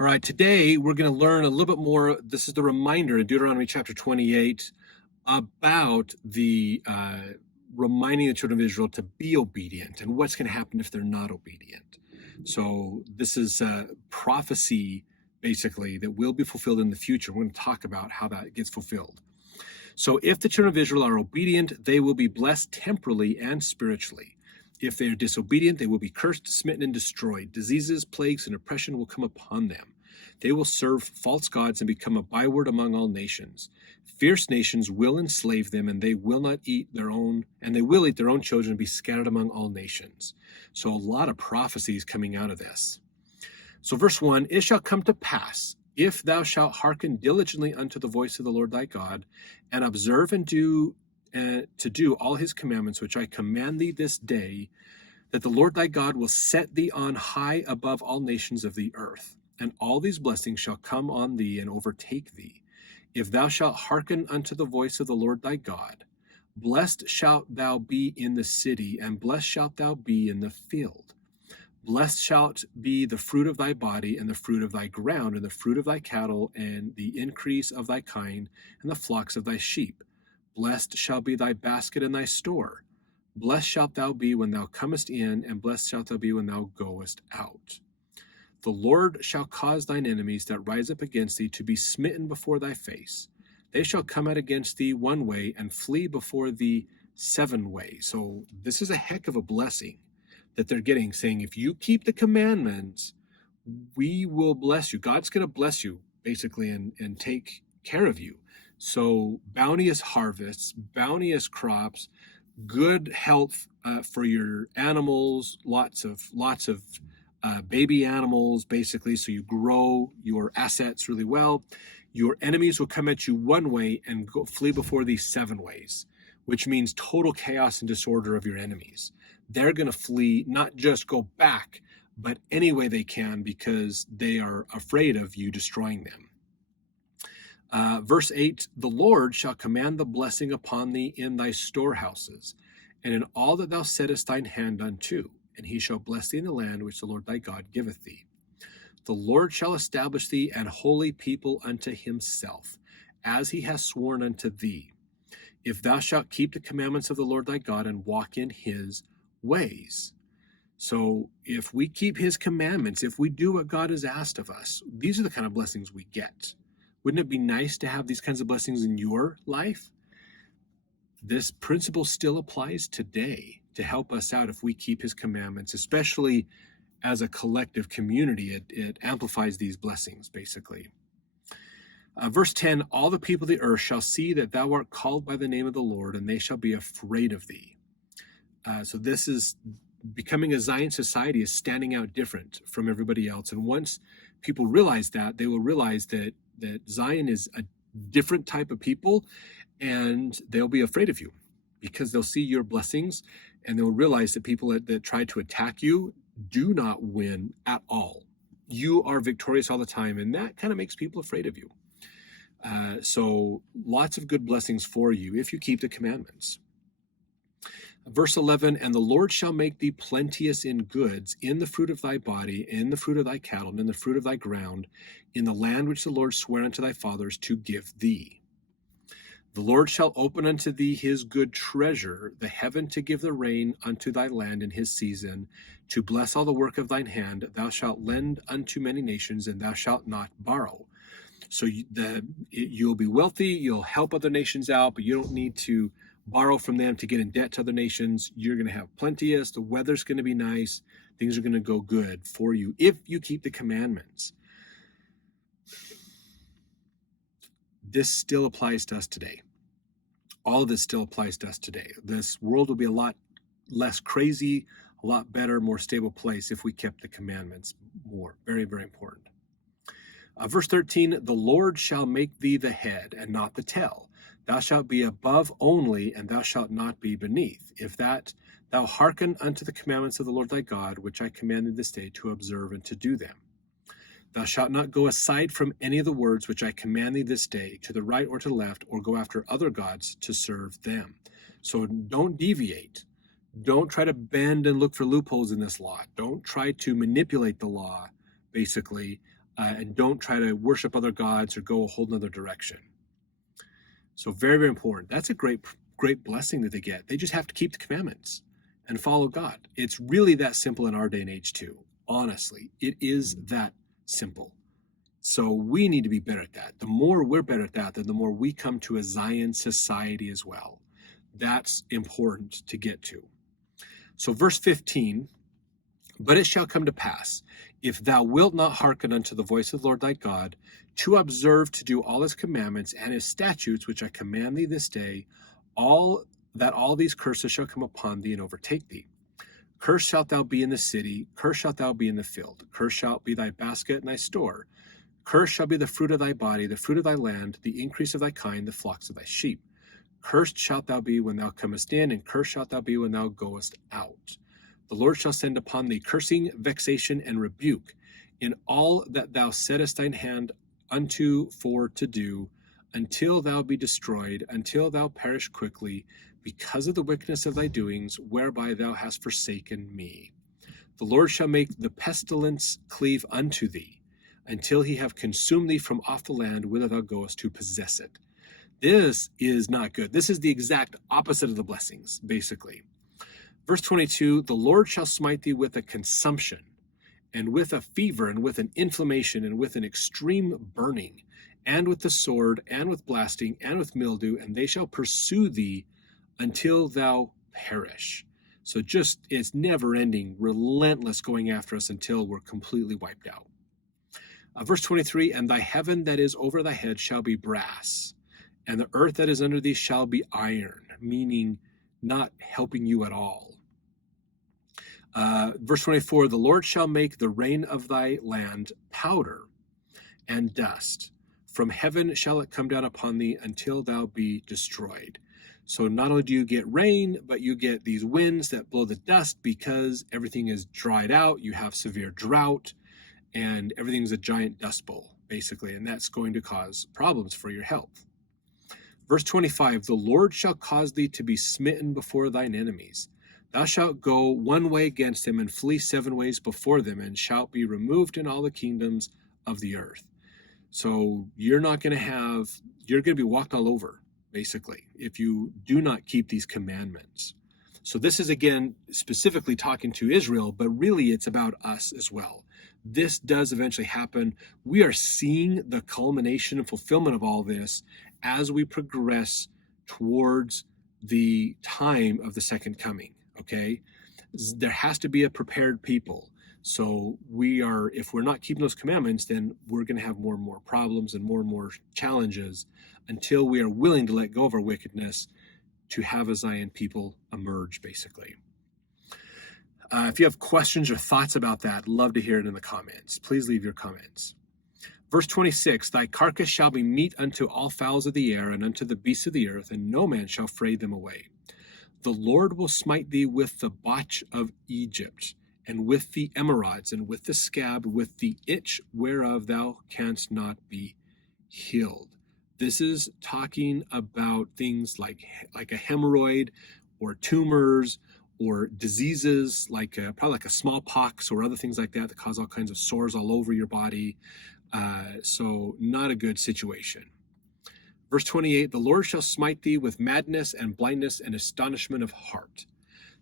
All right, today we're going to learn a little bit more. This is the reminder in Deuteronomy chapter 28 about the reminding the children of Israel to be obedient and what's going to happen if they're not obedient. So this is a prophecy, basically, that will be fulfilled in the future. We're going to talk about how that gets fulfilled. So if the children of Israel are obedient, they will be blessed temporally and spiritually. If they are disobedient, they will be cursed, smitten, and destroyed. Diseases, plagues, and oppression will come upon them. They will serve false gods and become a byword among all nations. Fierce nations will enslave them, and they will eat their own children and be scattered among all nations. So a lot of prophecies coming out of this. So verse 1, it shall come to pass, if thou shalt hearken diligently unto the voice of the Lord thy God, and observe and to do all his commandments which I command thee this day, that the Lord thy God will set thee on high above all nations of the earth, and all these blessings shall come on thee and overtake thee, if thou shalt hearken unto the voice of the Lord thy God. Blessed shalt thou be in the city, and blessed shalt thou be in the field. Blessed shalt be the fruit of thy body, and the fruit of thy ground, and the fruit of thy cattle, and the increase of thy kind, and the flocks of thy sheep. Blessed shall be thy basket and thy store. Blessed shalt thou be when thou comest in, and blessed shalt thou be when thou goest out. The Lord shall cause thine enemies that rise up against thee to be smitten before thy face. They shall come out against thee one way, and flee before thee 7 ways. So this is a heck of a blessing that they're getting, saying, if you keep the commandments, we will bless you. God's going to bless you, basically, and take care of you. So bounteous harvests, bounteous crops, good health for your animals, lots of baby animals, basically, so you grow your assets really well. Your enemies will come at you one way and flee before these 7 ways, which means total chaos and disorder of your enemies. They're going to flee, not just go back, but any way they can, because they are afraid of you destroying them. Verse 8, the Lord shall command the blessing upon thee in thy storehouses, and in all that thou settest thine hand unto, and he shall bless thee in the land which the Lord thy God giveth thee. The Lord shall establish thee an holy people unto himself, as he hath sworn unto thee, if thou shalt keep the commandments of the Lord thy God and walk in his ways. So if we keep his commandments, if we do what God has asked of us, these are the kind of blessings we get. Wouldn't it be nice to have these kinds of blessings in your life? This principle still applies today to help us out if we keep his commandments, especially as a collective community. It amplifies these blessings, basically. Verse 10, all the people of the earth shall see that thou art called by the name of the Lord, and they shall be afraid of thee. So this is becoming a Zion society, is standing out different from everybody else. And once people realize that, they will realize that Zion is a different type of people, and they'll be afraid of you because they'll see your blessings, and they'll realize that people that try to attack you do not win at all. You are victorious all the time, and that kind of makes people afraid of you. So lots of good blessings for you if you keep the commandments. Verse 11, and the Lord shall make thee plenteous in goods, in the fruit of thy body, in the fruit of thy cattle, and in the fruit of thy ground, in the land which the Lord sware unto thy fathers to give thee. The Lord shall open unto thee his good treasure, the heaven to give the rain unto thy land in his season, to bless all the work of thine hand. Thou shalt lend unto many nations, and thou shalt not borrow. So you'll be wealthy, you'll help other nations out, but you don't need to borrow from them to get in debt to other nations. You're going to have plenteous, the weather's going to be nice, things are going to go good for you if you keep the commandments. This still applies to us today. All of this still applies to us today. This world will be a lot less crazy, a lot better, more stable place if we kept the commandments more. Very, very important. Verse 13, the Lord shall make thee the head and not the tail. Thou shalt be above only, and thou shalt not be beneath. If that thou hearken unto the commandments of the Lord thy God, which I command thee this day to observe and to do them. Thou shalt not go aside from any of the words which I command thee this day, to the right or to the left, or go after other gods to serve them. So don't deviate. Don't try to bend and look for loopholes in this law. Don't try to manipulate the law, basically, and don't try to worship other gods or go a whole nother direction. So very, very important. That's a great blessing that they get. They just have to keep the commandments and follow God. It's really that simple in our day and age too. Honestly, it is that simple. So we need to be better at that. The more we're better at that, then the more we come to a Zion society as well. That's important to get to. So verse 15, but it shall come to pass, if thou wilt not hearken unto the voice of the Lord thy God, to observe to do all his commandments and his statutes, which I command thee this day, all these curses shall come upon thee and overtake thee. Cursed shalt thou be in the city, cursed shalt thou be in the field, cursed shall be thy basket and thy store. Cursed shall be the fruit of thy body, the fruit of thy land, the increase of thy kind, the flocks of thy sheep. Cursed shalt thou be when thou comest in, and cursed shalt thou be when thou goest out. The Lord shall send upon thee cursing, vexation, and rebuke in all that thou settest thine hand unto for to do, until thou be destroyed, until thou perish quickly, because of the wickedness of thy doings, whereby thou hast forsaken me. The Lord shall make the pestilence cleave unto thee, until he have consumed thee from off the land whither thou goest to possess it. This is not good. This is the exact opposite of the blessings, basically. Verse 22, the Lord shall smite thee with a consumption, and with a fever, and with an inflammation, and with an extreme burning, and with the sword, and with blasting, and with mildew, and they shall pursue thee until thou perish. So just, it's never ending, relentless going after us until we're completely wiped out. Verse 23, and thy heaven that is over thy head shall be brass, and the earth that is under thee shall be iron, meaning not helping you at all. Verse 24, the Lord shall make the rain of thy land powder and dust. From heaven shall it come down upon thee until thou be destroyed. So not only do you get rain, but you get these winds that blow the dust because everything is dried out. You have severe drought, and everything's a giant dust bowl, basically, and that's going to cause problems for your health. Verse 25, the Lord shall cause thee to be smitten before thine enemies. Thou shalt go one way against them, and flee 7 ways before them, and shalt be removed in all the kingdoms of the earth. So you're going to be walked all over, basically, if you do not keep these commandments. So this is, again, specifically talking to Israel, but really it's about us as well. This does eventually happen. We are seeing the culmination and fulfillment of all this as we progress towards the time of the second coming, okay? There has to be a prepared people. So if we're not keeping those commandments, then we're going to have more and more problems and more challenges until we are willing to let go of our wickedness to have a Zion people emerge, basically. If you have questions or thoughts about that, love to hear it in the comments. Please leave your comments. Verse 26, thy carcass shall be meat unto all fowls of the air and unto the beasts of the earth, and no man shall fray them away. The Lord will smite thee with the botch of Egypt, and with the emerods, and with the scab, with the itch whereof thou canst not be healed. This is talking about things like a hemorrhoid or tumors or diseases probably like a smallpox or other things like that cause all kinds of sores all over your body. So not a good situation. Verse 28, the Lord shall smite thee with madness and blindness and astonishment of heart.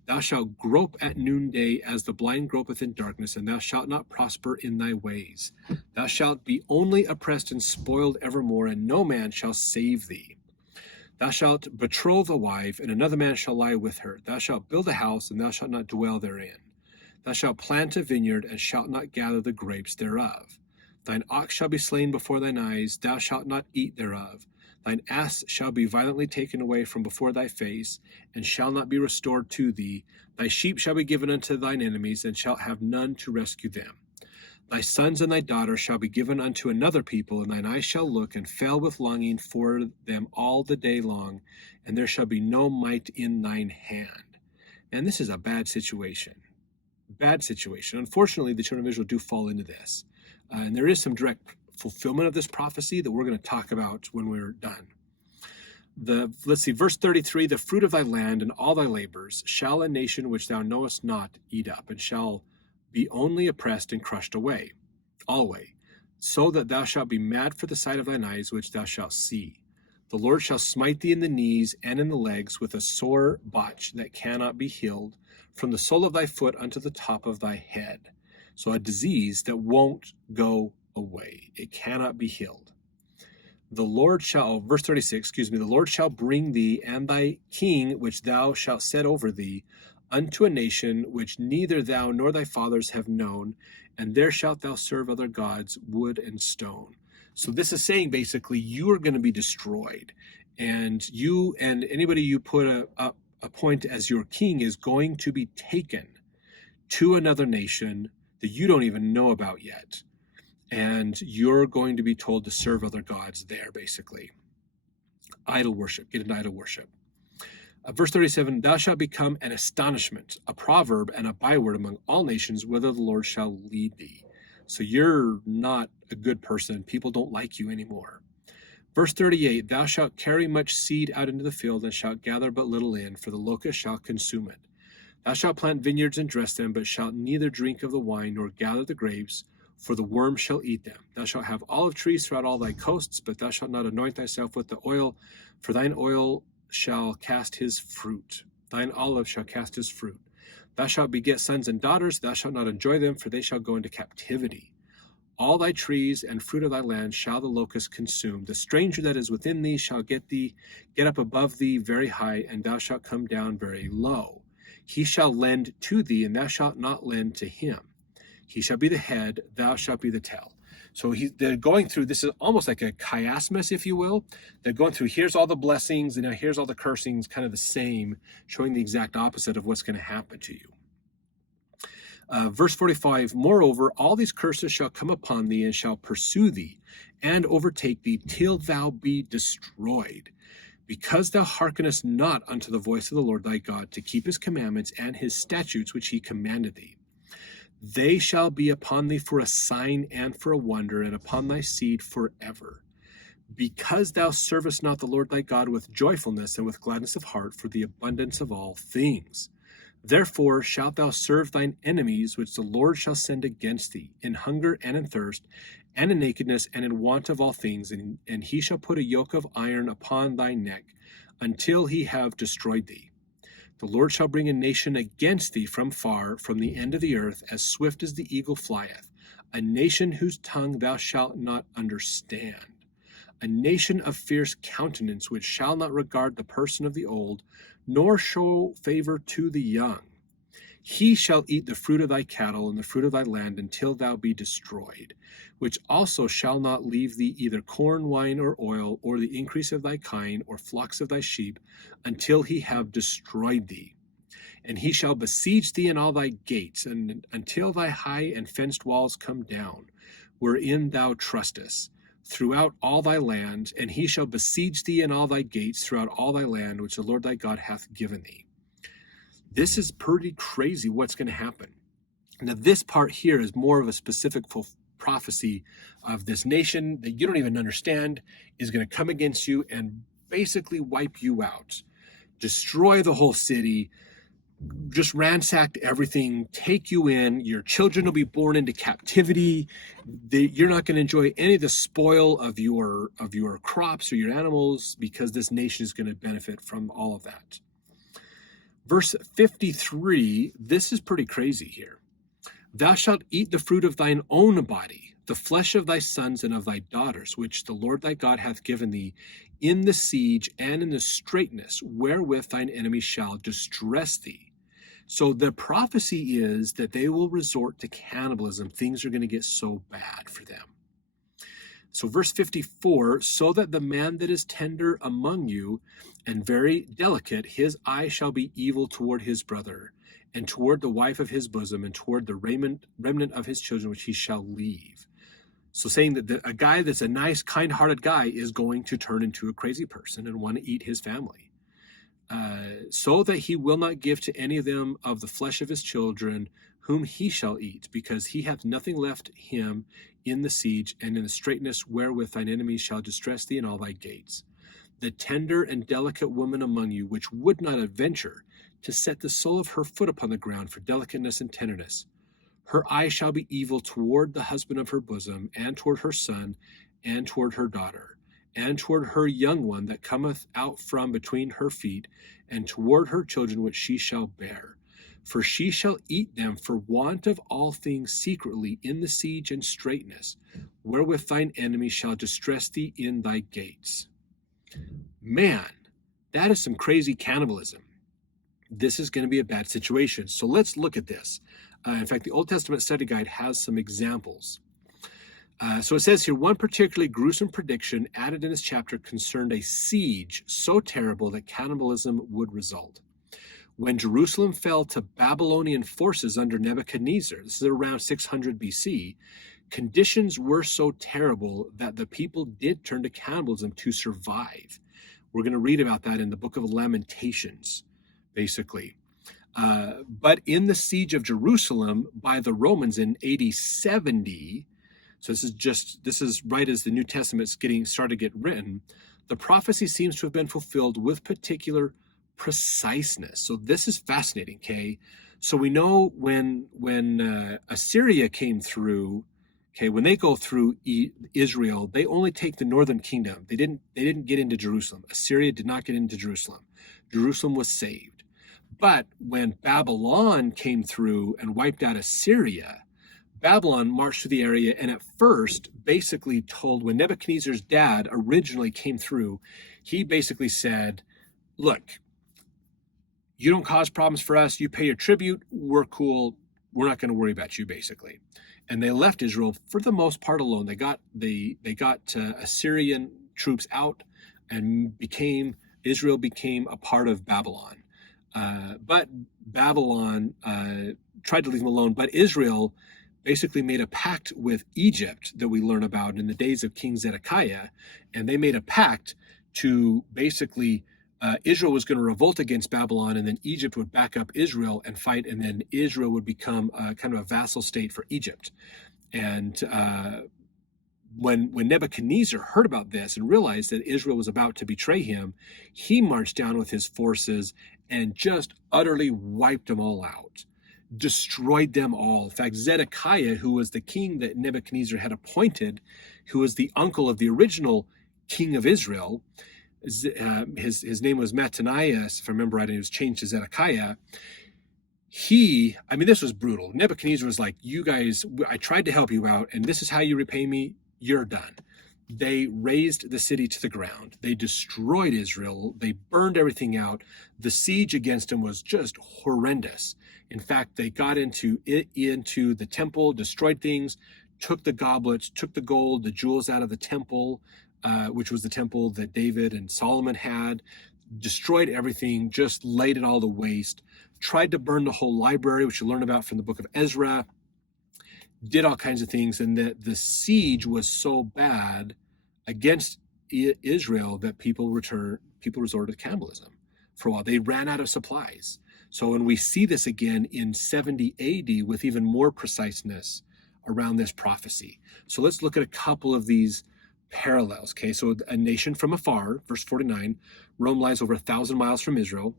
Thou shalt grope at noonday as the blind gropeth in darkness, and thou shalt not prosper in thy ways. Thou shalt be only oppressed and spoiled evermore, and no man shall save thee. Thou shalt betroth a wife, and another man shall lie with her. Thou shalt build a house, and thou shalt not dwell therein. Thou shalt plant a vineyard, and shalt not gather the grapes thereof. Thine ox shall be slain before thine eyes, thou shalt not eat thereof. Thine ass shall be violently taken away from before thy face, and shall not be restored to thee. Thy sheep shall be given unto thine enemies, and shalt have none to rescue them. Thy sons and thy daughters shall be given unto another people, and thine eyes shall look and fail with longing for them all the day long, and there shall be no might in thine hand. And this is a bad situation. Bad situation. Unfortunately, the children of Israel do fall into this. And there is some direct fulfillment of this prophecy that we're going to talk about when we're done. Let's see, verse 33, the fruit of thy land and all thy labors shall a nation which thou knowest not eat up, and shall be only oppressed and crushed away, alway. so that thou shalt be mad for the sight of thine eyes, which thou shalt see. The Lord shall smite thee in the knees and in the legs with a sore botch that cannot be healed, from the sole of thy foot unto the top of thy head. So a disease that won't go away. It cannot be healed. The Lord shall, verse 36, the Lord shall bring thee and thy king, which thou shalt set over thee, unto a nation which neither thou nor thy fathers have known, and there shalt thou serve other gods, wood and stone. So this is saying basically you are going to be destroyed, and you and anybody you put appoint as your king is going to be taken to another nation that you don't even know about yet. And you're going to be told to serve other gods there, basically. Idol worship, get into idol worship. Verse 37, thou shalt become an astonishment, a proverb, and a byword among all nations, whither the Lord shall lead thee. So you're not a good person. People don't like you anymore. Verse 38, thou shalt carry much seed out into the field, and shalt gather but little in, for the locust shall consume it. Thou shalt plant vineyards and dress them, but shalt neither drink of the wine, nor gather the grapes, for the worm shall eat them. Thou shalt have olive trees throughout all thy coasts, but thou shalt not anoint thyself with the oil, for thine oil shall cast his fruit. Thine olive shall cast his fruit. Thou shalt beget sons and daughters, thou shalt not enjoy them, for they shall go into captivity. All thy trees and fruit of thy land shall the locust consume. The stranger that is within thee shall get up above thee very high, and thou shalt come down very low. He shall lend to thee, and thou shalt not lend to him. He shall be the head, thou shalt be the tail. So they're going through, this is almost like a chiasmus, if you will. They're going through, here's all the blessings, and now here's all the cursings, kind of the same, showing the exact opposite of what's going to happen to you. Verse 45, moreover, all these curses shall come upon thee, and shall pursue thee, and overtake thee, till thou be destroyed. Because thou hearkenest not unto the voice of the Lord thy God, to keep his commandments and his statutes which he commanded thee. They shall be upon thee for a sign and for a wonder, and upon thy seed forever. Because thou servest not the Lord thy God with joyfulness and with gladness of heart, for the abundance of all things. Therefore shalt thou serve thine enemies, which the Lord shall send against thee, in hunger and in thirst, and in nakedness, and in want of all things, and he shall put a yoke of iron upon thy neck, until he have destroyed thee. The Lord shall bring a nation against thee from far, from the end of the earth, as swift as the eagle flieth, a nation whose tongue thou shalt not understand, a nation of fierce countenance, which shall not regard the person of the old, nor show favor to the young. He shall eat the fruit of thy cattle and the fruit of thy land until thou be destroyed, which also shall not leave thee either corn, wine, or oil, or the increase of thy kine, or flocks of thy sheep, until he have destroyed thee. And he shall besiege thee in all thy gates, and until thy high and fenced walls come down, wherein thou trustest, throughout all thy land, and he shall besiege thee in all thy gates throughout all thy land, which the Lord thy God hath given thee. This is pretty crazy what's going to happen. Now, this part here is more of a specific prophecy of this nation that you don't even understand is going to come against you and basically wipe you out, destroy the whole city, just ransack everything, take you in. Your children will be born into captivity. You're not going to enjoy any of the spoil of your crops or your animals, because this nation is going to benefit from all of that. Verse 53, this is pretty crazy here. Thou shalt eat the fruit of thine own body, the flesh of thy sons and of thy daughters, which the Lord thy God hath given thee, in the siege and in the straitness, wherewith thine enemies shall distress thee. So the prophecy is that they will resort to cannibalism. Things are going to get so bad for them. So verse 54, so that the man that is tender among you and very delicate, his eye shall be evil toward his brother, and toward the wife of his bosom, and toward the remnant of his children, which he shall leave. So saying that a guy that's a nice, kind-hearted guy is going to turn into a crazy person and want to eat his family. So that he will not give to any of them of the flesh of his children, whom he shall eat, because he hath nothing left him in the siege and in the straitness, wherewith thine enemies shall distress thee in all thy gates. The tender and delicate woman among you, which would not adventure to set the sole of her foot upon the ground for delicateness and tenderness, Her eye shall be evil toward the husband of her bosom, and toward her son, and toward her daughter, and toward her young one that cometh out from between her feet, and toward her children which she shall bear. For she shall eat them for want of all things secretly in the siege and straitness, wherewith thine enemy shall distress thee in thy gates. Man, that is some crazy cannibalism. This is going to be a bad situation. So let's look at this. In fact, the Old Testament Study Guide has some examples. So it says here, one particularly gruesome prediction added in this chapter concerned a siege so terrible that cannibalism would result. When Jerusalem fell to Babylonian forces under Nebuchadnezzar, this is around 600 BC, conditions were so terrible that the people did turn to cannibalism to survive. We're going to read about that in the book of Lamentations, basically. But in the siege of Jerusalem by the Romans in AD 70, so this is right as the New Testament's started to get written, the prophecy seems to have been fulfilled with particular preciseness. So this is fascinating, okay? So we know when Assyria came through, okay, when they go through Israel, they only take the northern kingdom. They didn't get into Jerusalem. Assyria did not get into Jerusalem. Jerusalem was saved. But when Babylon came through and wiped out Assyria, Babylon marched through the area and at first basically told, when Nebuchadnezzar's dad originally came through, he basically said, look, you don't cause problems for us. You pay your tribute. We're cool. We're not going to worry about you, basically. And they left Israel for the most part alone. They got Assyrian troops out, and Israel became a part of Babylon. But Babylon tried to leave them alone. But Israel basically made a pact with Egypt that we learn about in the days of King Zedekiah, and they made a pact to basically Israel was going to revolt against Babylon, and then Egypt would back up Israel and fight, and then Israel would become kind of a vassal state for Egypt. And when Nebuchadnezzar heard about this and realized that Israel was about to betray him, he marched down with his forces and just utterly wiped them all out, destroyed them all. In fact, Zedekiah, who was the king that Nebuchadnezzar had appointed, who was the uncle of the original king of Israel, his name was Mattanias, if I remember right, and he was changed to Zedekiah. This was brutal. Nebuchadnezzar was like, you guys, I tried to help you out, and this is how you repay me. You're done. They razed the city to the ground. They destroyed Israel. They burned everything out. The siege against him was just horrendous. In fact, they got into the temple, destroyed things, took the goblets, took the gold, the jewels out of the temple, which was the temple that David and Solomon had, destroyed everything, just laid it all to waste, tried to burn the whole library, which you learn about from the book of Ezra, did all kinds of things, and the siege was so bad against Israel that people resorted to cannibalism for a while. They ran out of supplies. So when we see this again in 70 AD with even more preciseness around this prophecy. So let's look at a couple of these parallels. Okay, so a nation from afar, verse 49, Rome lies over 1,000 miles from Israel.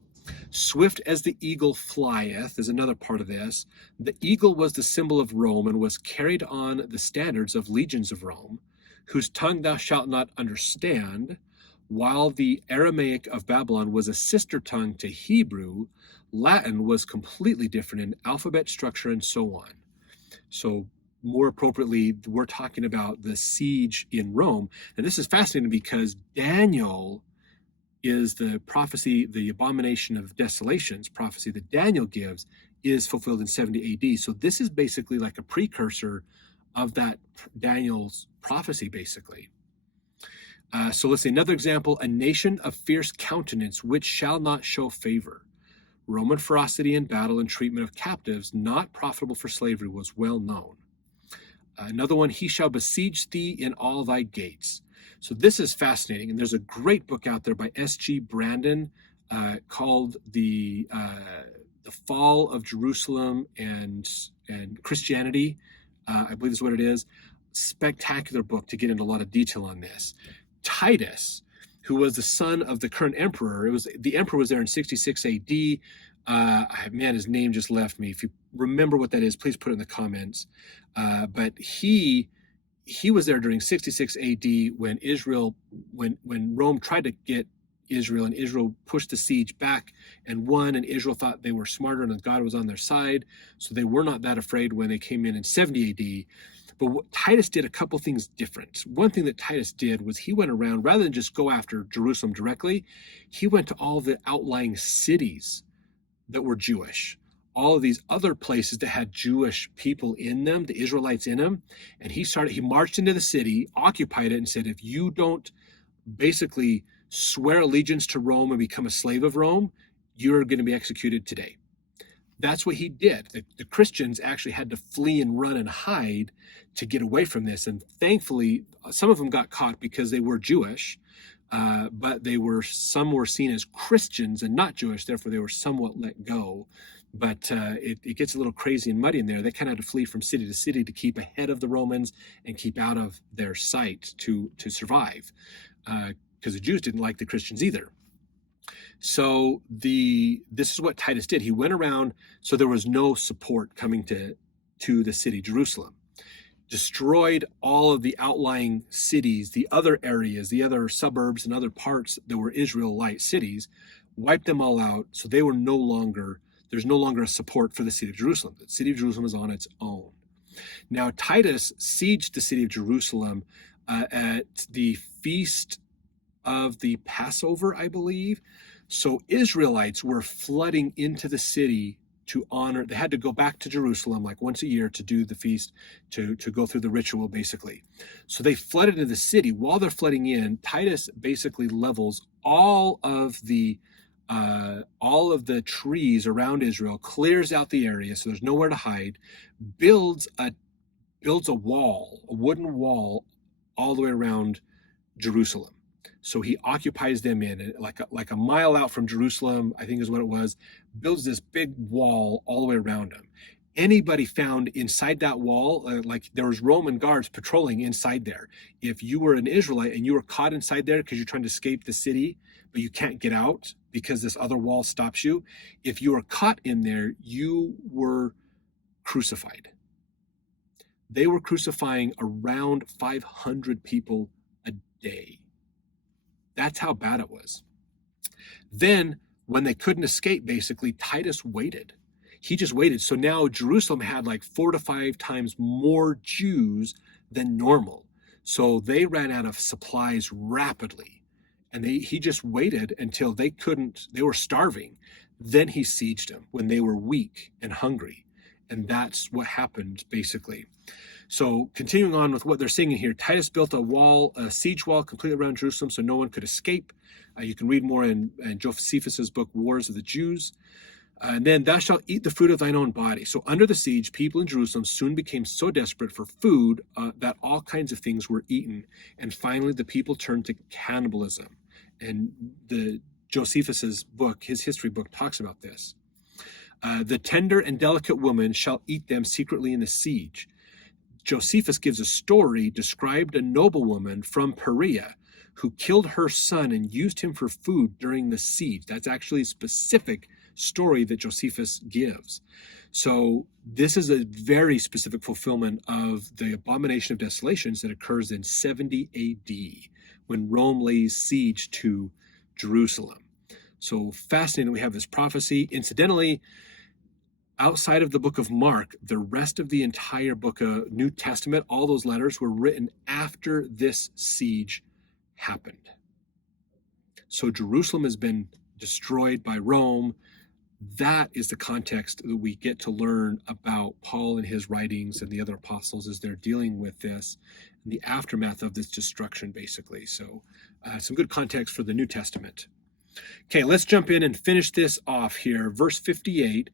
Swift as the eagle flieth is another part of this. The eagle was the symbol of Rome and was carried on the standards of legions of Rome, whose tongue thou shalt not understand, while the Aramaic of Babylon was a sister tongue to Hebrew. Latin was completely different in alphabet structure and so on. So more appropriately, we're talking about the siege in Rome. And this is fascinating because Daniel is the prophecy, the abomination of desolations prophecy that Daniel gives is fulfilled in 70 AD. So this is basically like a precursor of that Daniel's prophecy, basically. So let's see, another example, a nation of fierce countenance, which shall not show favor. Roman ferocity in battle and treatment of captives, not profitable for slavery, was well known. Another one, he shall besiege thee in all thy gates. So this is fascinating, and there's a great book out there by S.G. Brandon called the Fall of Jerusalem and Christianity. I believe is what it is. Spectacular book to get into a lot of detail on this. Titus, who was the son of the current emperor, the emperor was there in 66 AD. Man, his name just left me. If you remember what that is, please put it in the comments. But he was there during 66 AD when Rome tried to get Israel, and Israel pushed the siege back and won, and Israel thought they were smarter and that God was on their side, so they were not that afraid when they came in 70 AD. But Titus did a couple things different. One thing that Titus did was he went around, rather than just go after Jerusalem directly, he went to all the outlying cities that were Jewish, all of these other places that had Jewish people in them, the Israelites in them, and he marched into the city, occupied it, and said, if you don't basically swear allegiance to Rome and become a slave of Rome, you're going to be executed today. That's what he did. The Christians actually had to flee and run and hide to get away from this. And thankfully, some of them got caught because they were Jewish, but some were seen as Christians and not Jewish. Therefore, they were somewhat let go. But it gets a little crazy and muddy in there. They kind of had to flee from city to city to keep ahead of the Romans and keep out of their sight to survive, because the Jews didn't like the Christians either. So this is what Titus did. He went around, so there was no support coming to the city, Jerusalem. Destroyed all of the outlying cities, the other areas, the other suburbs and other parts that were Israelite cities, wiped them all out. So there's no longer a support for the city of Jerusalem. The city of Jerusalem is on its own. Now, Titus sieged the city of Jerusalem at the feast of the Passover, I believe. So Israelites were flooding into the city to honor. They had to go back to Jerusalem like once a year to do the feast, to go through the ritual, basically. So they flooded into the city. While they're flooding in, Titus basically levels all of the trees around Israel, clears out the area so there's nowhere to hide, builds a wall, a wooden wall, all the way around Jerusalem. So he occupies them in like a mile out from Jerusalem, I think is what it was, builds this big wall all the way around him. Anybody found inside that wall, like there was Roman guards patrolling inside there. If you were an Israelite and you were caught inside there because you're trying to escape the city, but you can't get out because this other wall stops you, if you were caught in there, you were crucified. They were crucifying around 500 people a day. That's how bad it was. Then, when they couldn't escape, basically, Titus waited. He just waited. So now Jerusalem had like 4 to 5 times more Jews than normal. So they ran out of supplies rapidly. And he just waited until they were starving. Then he sieged them when they were weak and hungry. And that's what happened, basically. So continuing on with what they're saying here, Titus built a siege wall completely around Jerusalem so no one could escape. You can read more in Josephus's book, Wars of the Jews. And then, thou shalt eat the fruit of thine own body. So under the siege, people in Jerusalem soon became so desperate for food that all kinds of things were eaten. And finally, the people turned to cannibalism. And Josephus's book, his history book, talks about this. The tender and delicate woman shall eat them secretly in the siege. Josephus gives a story, described a noblewoman from Perea who killed her son and used him for food during the siege. That's actually a specific story that Josephus gives. So this is a very specific fulfillment of the abomination of desolations that occurs in 70 AD when Rome lays siege to Jerusalem. So fascinating, we have this prophecy. Incidentally, outside of the book of Mark, the rest of the entire book of New Testament, all those letters were written after this siege happened. So Jerusalem has been destroyed by Rome. That is the context that we get to learn about Paul and his writings and the other apostles as they're dealing with this, and the aftermath of this destruction, basically. So some good context for the New Testament. Okay, let's jump in and finish this off here. Verse 58.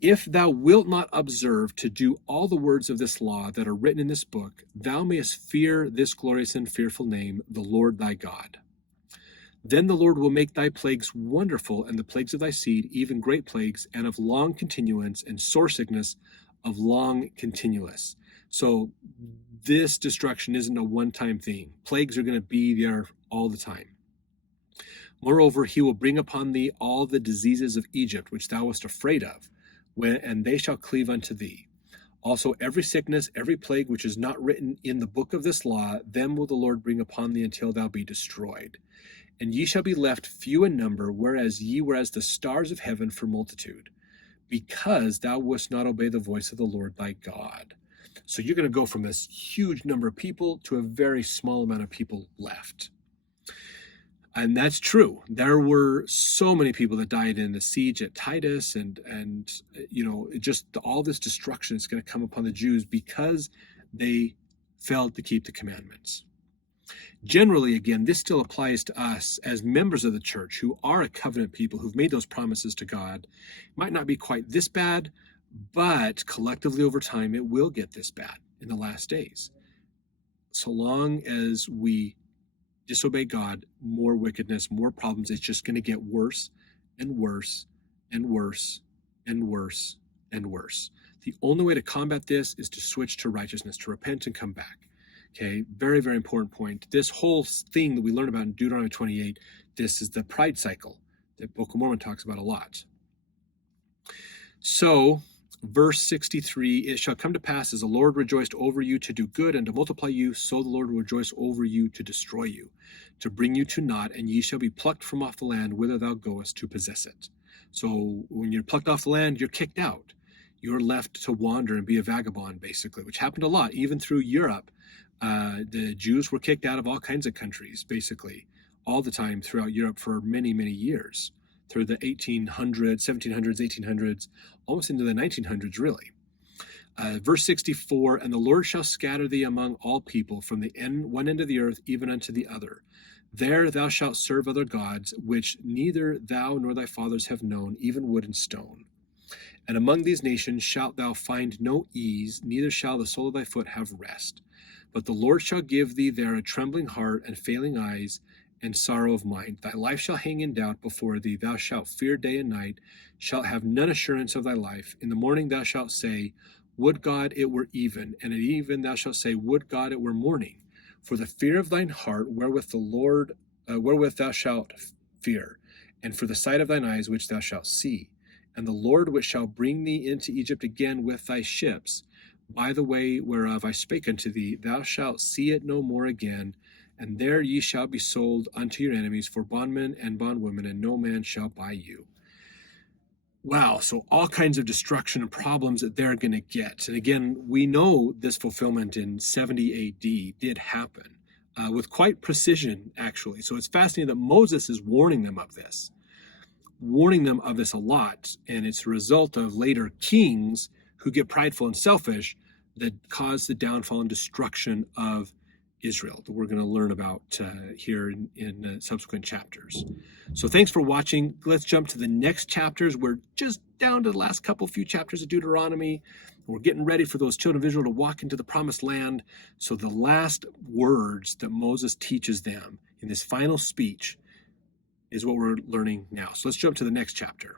If thou wilt not observe to do all the words of this law that are written in this book, thou mayest fear this glorious and fearful name, the Lord thy God. Then the Lord will make thy plagues wonderful, and the plagues of thy seed, even great plagues, and of long continuance, and sore sickness of long continuance. So this destruction isn't a one-time thing. Plagues are going to be there all the time. Moreover, he will bring upon thee all the diseases of Egypt, which thou wast afraid of, and they shall cleave unto thee. Also every sickness, every plague which is not written in the book of this law, them will the Lord bring upon thee until thou be destroyed. And ye shall be left few in number, whereas ye were as the stars of heaven for multitude, because thou wouldst not obey the voice of the Lord thy God. So you're going to go from this huge number of people to a very small amount of people left. And that's true. There were so many people that died in the siege at Titus, and just all this destruction is going to come upon the Jews because they failed to keep the commandments. Generally, again, this still applies to us as members of the church who are a covenant people who've made those promises to God. It might not be quite this bad, but collectively over time, it will get this bad in the last days. So long as we disobey God, more wickedness, more problems. It's just going to get worse and worse and worse and worse and worse. The only way to combat this is to switch to righteousness, to repent and come back. Okay, very, very important point. This whole thing that we learn about in Deuteronomy 28, this is the pride cycle that Book of Mormon talks about a lot. So, verse 63, it shall come to pass as the Lord rejoiced over you to do good and to multiply you, so the Lord will rejoice over you to destroy you, to bring you to naught, and ye shall be plucked from off the land whither thou goest to possess it. So when you're plucked off the land, you're kicked out. You're left to wander and be a vagabond, basically, which happened a lot, even through Europe. The Jews were kicked out of all kinds of countries, basically, all the time throughout Europe for many, many years, through the 1800s, 1700s, 1800s, almost into the 1900s, really. Verse 64, and the Lord shall scatter thee among all people from the one end of the earth even unto the other. There thou shalt serve other gods, which neither thou nor thy fathers have known, even wood and stone. And among these nations shalt thou find no ease, neither shall the sole of thy foot have rest. But the Lord shall give thee there a trembling heart and failing eyes and sorrow of mind. Thy life shall hang in doubt before thee. Thou shalt fear day and night, shalt have none assurance of thy life. In the morning thou shalt say, would God it were even, and at even thou shalt say, would God it were morning. For the fear of thine heart wherewith thou shalt fear, and for the sight of thine eyes which thou shalt see. And the Lord which shall bring thee into Egypt again with thy ships, by the way whereof I spake unto thee, thou shalt see it no more again, and there ye shall be sold unto your enemies for bondmen and bondwomen, and no man shall buy you. Wow, so all kinds of destruction and problems that they're going to get. And again, we know this fulfillment in 70 AD did happen with quite precision, actually. So it's fascinating that Moses is warning them of this a lot, and it's a result of later kings who get prideful and selfish that cause the downfall and destruction of Israel that we're going to learn about here in subsequent chapters. So thanks for watching. Let's jump to the next chapters. We're just down to the last few chapters of Deuteronomy. We're getting ready for those children of Israel to walk into the promised land. So the last words that Moses teaches them in this final speech is what we're learning now. So let's jump to the next chapter.